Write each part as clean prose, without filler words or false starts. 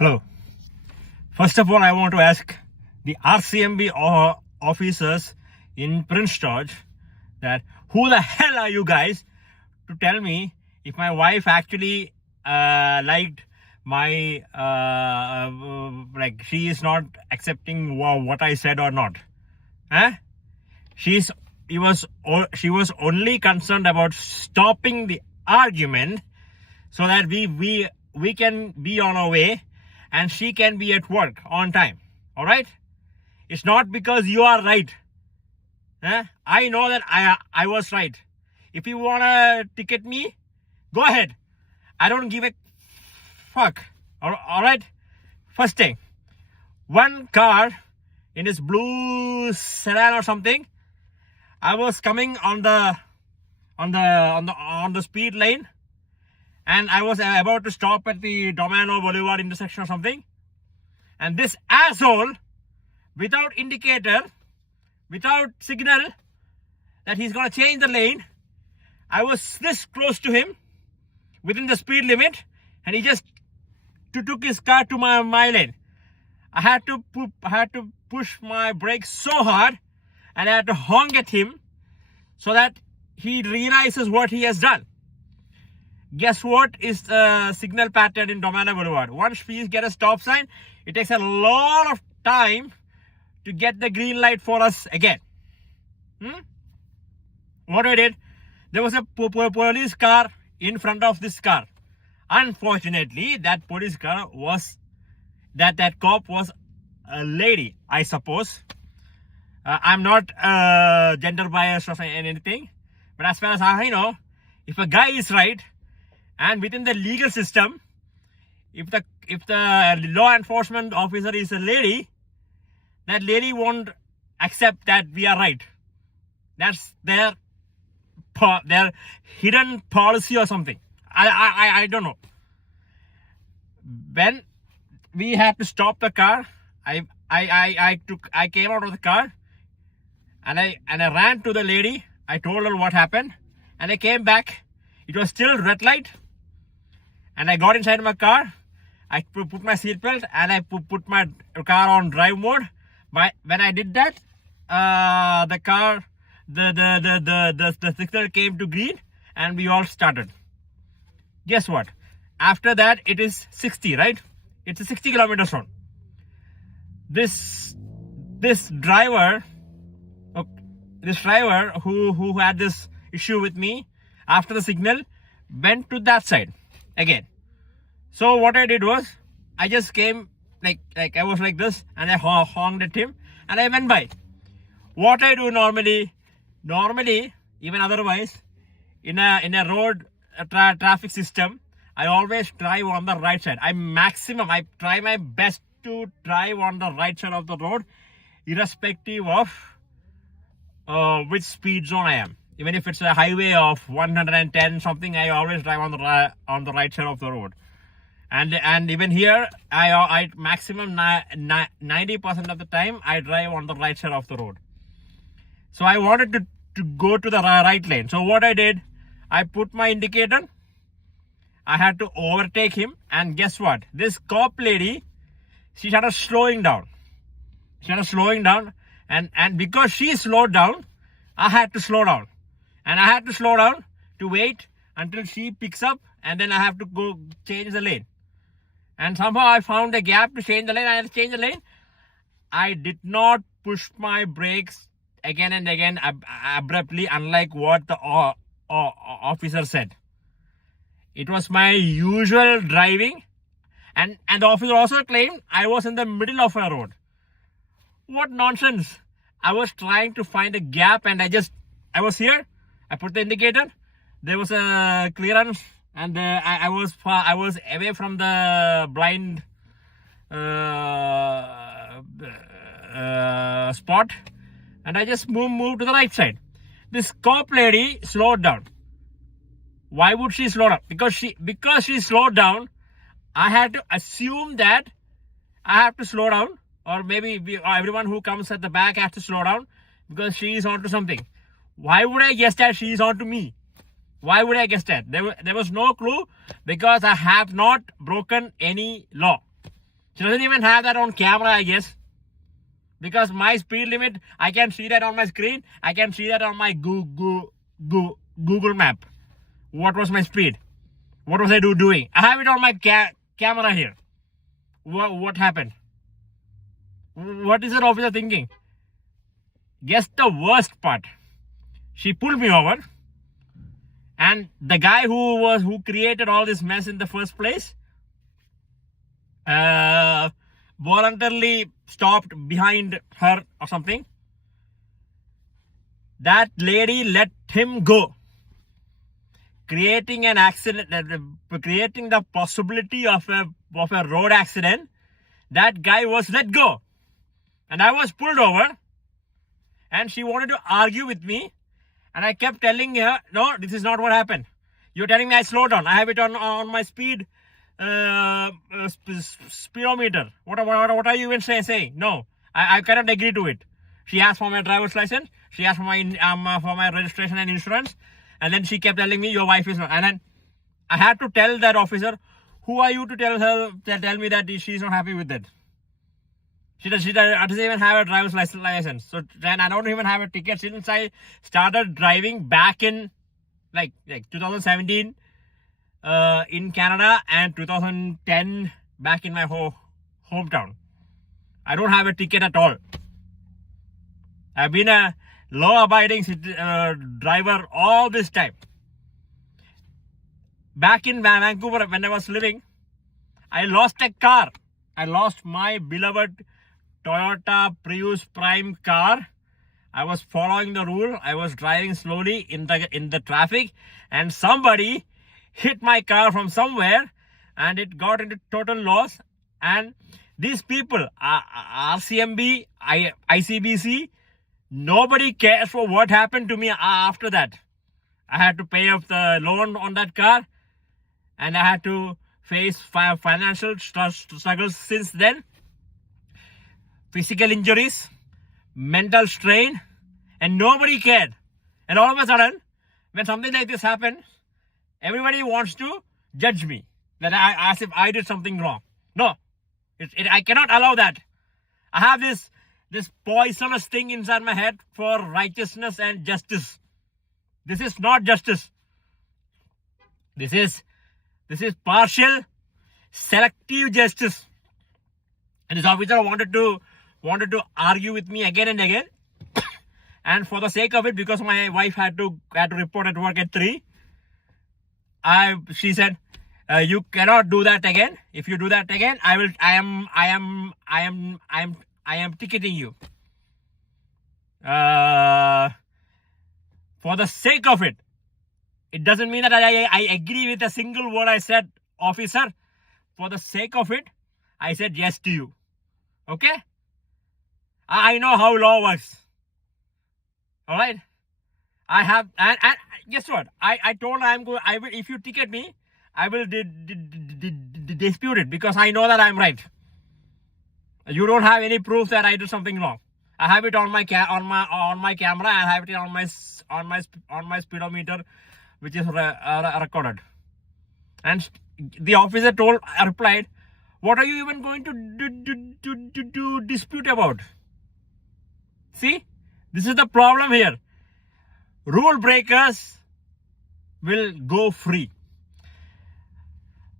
Hello. First of all, I want to ask the RCMP officers in Prince George that who the hell are you guys to tell me if my wife actually liked my like she is not accepting what I said or not. She was only concerned about stopping the argument so that we can be on our way and she can be at work on time. All right? It's not because you are right. I know that I was right. If you want to ticket me, go ahead. I don't give a fuck. All right? First thing, one car in this blue sedan or something, I was coming on the speed lane, and I was about to stop at the Domino Boulevard intersection or something. And this asshole, without indicator, without signal that he's going to change the lane, I was this close to him within the speed limit, and he just took his car to my lane. I had to push my brakes so hard, and I had to honk at him so that he realizes what he has done. Guess what is the signal pattern in Domino Boulevard? Once we get a stop sign, it takes a lot of time to get the green light for us again. What I did, there was a police car in front of this car. Unfortunately, that police car was, that cop was a lady, I suppose. I'm not gender biased or anything, but as far as I know, if a guy is right, and within the legal system, if the law enforcement officer is a lady, that lady won't accept that we are right. That's their hidden policy or something. I don't know. When we had to stop the car, I came out of the car, and I ran to the lady. I told her what happened, and I came back. It was still red light, and I got inside my car. I put my seatbelt, and I put my car on drive mode. But when I did that, the car, the signal came to green, and we all started. Guess what? After that, it is 60, right? It's a 60 kilometers zone. This driver who had this issue with me, after the signal, went to that side again. So what I did was, I just came like I was like this, and I honked at him, and I went by. What I do normally, even otherwise, in a road traffic system, I always drive on the right side. I try my best to drive on the right side of the road, irrespective of which speed zone I am. Even if it's a highway of 110 something, I always drive on the right side of the road. And even here, I maximum 90% of the time I drive on the right side of the road. So I wanted to go to the right lane. So what I did, I put my indicator. I had to overtake him, and guess what? This cop lady, she started slowing down. And because she slowed down, I had to slow down. And I had to slow down to wait until she picks up, and then I have to go change the lane. And somehow I found a gap to change the lane. I had to change the lane. I did not push my brakes again and again abruptly, unlike what the officer said. It was my usual driving, and the officer also claimed I was in the middle of a road. What nonsense! I was trying to find a gap, and I was here. I put the indicator. There was a clearance, and I was away from the blind spot, and I just moved to the right side. This cop lady slowed down. Why would she slow down? Because she slowed down, I had to assume that I have to slow down, or maybe everyone who comes at the back has to slow down because she is onto something. Why would I guess that she is onto me? Why would I guess that? There was no clue, because I have not broken any law. She doesn't even have that on camera, I guess. Because my speed limit, I can see that on my screen. I can see that on my Google map. What was my speed? What was I doing? I have it on my camera here. What happened? What is that officer thinking? Guess the worst part. She pulled me over. And the guy who created all this mess in the first place voluntarily stopped behind her or something. That lady let him go, creating an accident, creating the possibility of a road accident. That guy was let go, and I was pulled over, and she wanted to argue with me, and I kept telling her, no, this is not what happened. You're telling me I slowed down. I have it on my speed speedometer. What are you even saying? No, I cannot agree to it. She asked for my driver's license. She asked for my registration and insurance. And then she kept telling me, your wife is not. And then I had to tell that officer, who are you to tell me that she's not happy with that? She doesn't even have a driver's license. So then I don't even have a ticket since I started driving back in like 2017 in Canada and 2010 back in my hometown. I don't have a ticket at all. I've been a law-abiding driver all this time. Back in Vancouver, when I was living, I lost a car. I lost my beloved Toyota Prius Prime car. I was following the rule. I was driving slowly in the traffic, and somebody hit my car from somewhere, and it got into total loss. And these people, RCMP, ICBC, nobody cares for what happened to me after that. I had to pay off the loan on that car, and I had to face financial struggles since then. Physical injuries, mental strain, and nobody cared. And all of a sudden, when something like this happens, everybody wants to judge me, that as if I did something wrong. No, I cannot allow that. I have this poisonous thing inside my head for righteousness and justice. This is not justice. This is partial, selective justice. And this officer wanted to argue with me again and again. And for the sake of it, because my wife had to report at work at 3, she said, you cannot do that again. If you do that again, I am ticketing you. For the sake of it, it doesn't mean that I agree with a single word I said, officer. For the sake of it, I said yes to you. Okay? I know how law works. Alright? I have, and guess what? I told her if you ticket me, I will dispute it, because I know that I'm right. You don't have any proof that I did something wrong. I have it on my camera. I have it on my speedometer, which is recorded. And the officer replied, what are you even going to dispute about? See, this is the problem here. Rule breakers will go free.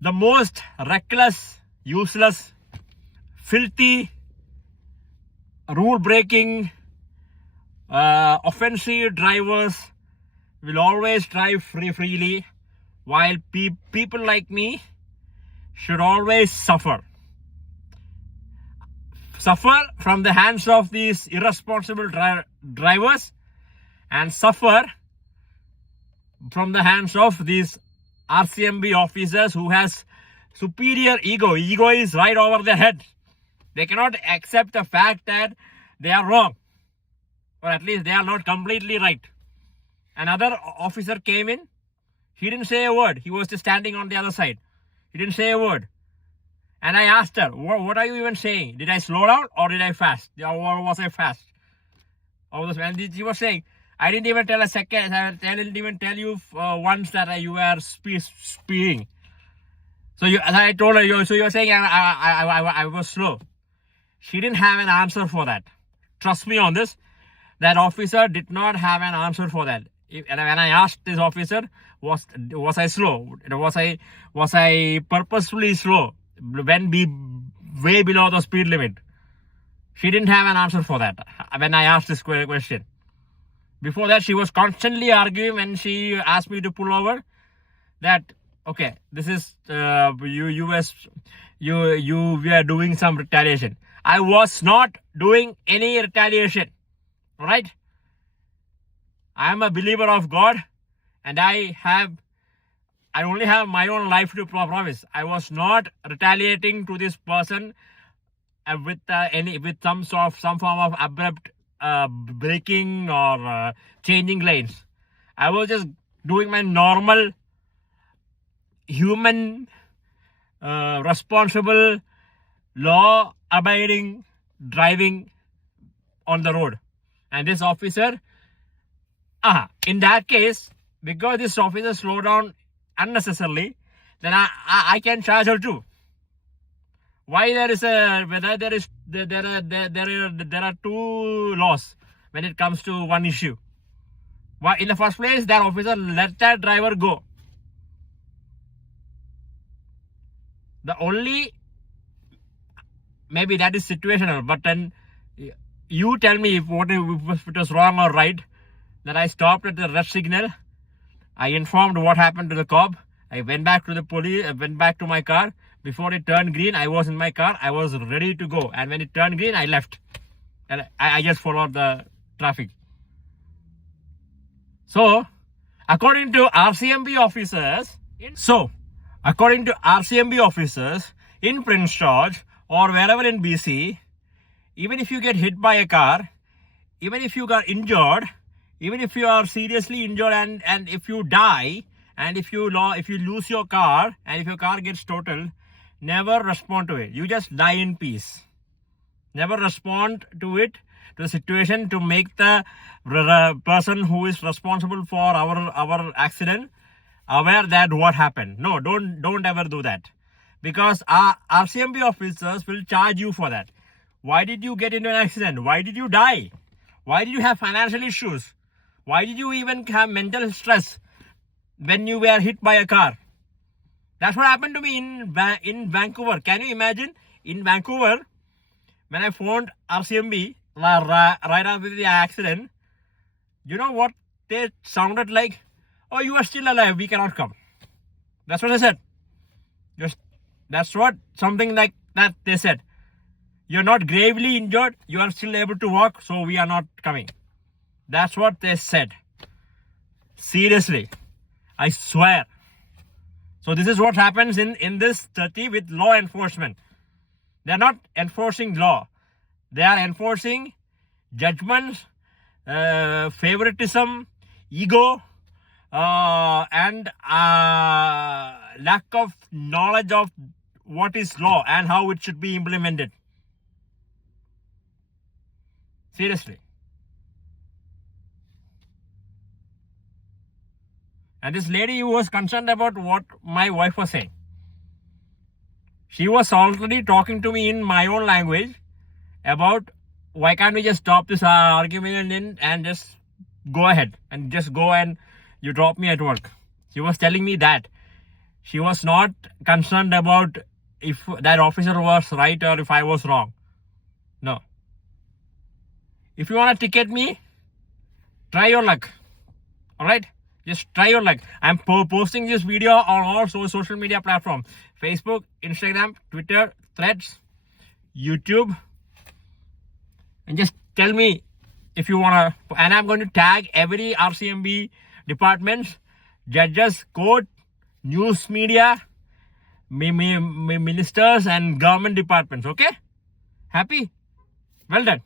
The most reckless, useless, filthy, rule-breaking, offensive drivers will always drive freely, while people like me should always suffer. Suffer from the hands of these irresponsible drivers, and suffer from the hands of these RCMP officers who has superior ego. Ego is right over their head. They cannot accept the fact that they are wrong, or at least they are not completely right. Another officer came in. He didn't say a word. He was just standing on the other side. He didn't say a word. And I asked her, what are you even saying? Did I slow down or did I fast? Or was I fast? And she was saying, I didn't even tell I didn't even tell you once that you were speeding. So as I told her, so you're saying I was slow. She didn't have an answer for that. Trust me on this. That officer did not have an answer for that. And when I asked this officer, was I slow? Was I purposefully slow when way below the speed limit? She didn't have an answer for that when I asked this question. Before that, she was constantly arguing when she asked me to pull over. That okay, this is we are doing some retaliation. I was not doing any retaliation. All right. I am a believer of God, and I only have my own life to promise. I was not retaliating to this person with some form of abrupt braking or changing lanes. I was just doing my normal human responsible law abiding driving on the road. And this officer, in that case, because this officer slowed down unnecessarily, then I can charge her too. Why there are two laws when it comes to one issue. Why in the first place that officer let that driver go? The only, maybe that is situational, but then you tell me if it was wrong or right. That I stopped at the red signal. I informed what happened to the cop. I went back to the police. I went back to my car. Before it turned green, I was in my car. I was ready to go. And when it turned green, I left. And I just followed the traffic. So, according to RCMP officers, in Prince George or wherever in BC, even if you get hit by a car, even if you got injured, even if you are seriously injured and if you die, and if you lose your car, and if your car gets totaled, never respond to it. You just die in peace. Never respond to it, to the situation, to make the person who is responsible for our accident aware that what happened. No, don't ever do that. Because our RCMP officers will charge you for that. Why did you get into an accident? Why did you die? Why did you have financial issues? Why did you even have mental stress when you were hit by a car? That's what happened to me in Vancouver. Can you imagine? In Vancouver, when I phoned RCMP right after the accident, you know what they sounded like? Oh, you are still alive. We cannot come. That's what they said. That's what something like that they said. You're not gravely injured. You are still able to walk. So we are not coming. That's what they said. Seriously. I swear. So this is what happens in this 30 with law enforcement. They're not enforcing law. They are enforcing judgments, favoritism, ego, and lack of knowledge of what is law and how it should be implemented. Seriously. And this lady who was concerned about what my wife was saying, she was already talking to me in my own language about why can't we just stop this argument and just go ahead and just go and you drop me at work. She was telling me that. She was not concerned about if that officer was right or if I was wrong. No. If you want to ticket me, try your luck. Alright? Just try your luck. I'm posting this video on all social media platforms. Facebook, Instagram, Twitter, Threads, YouTube. And just tell me if you want to. And I'm going to tag every RCMP departments, judges, court, news media, ministers and government departments. Okay? Happy? Well done.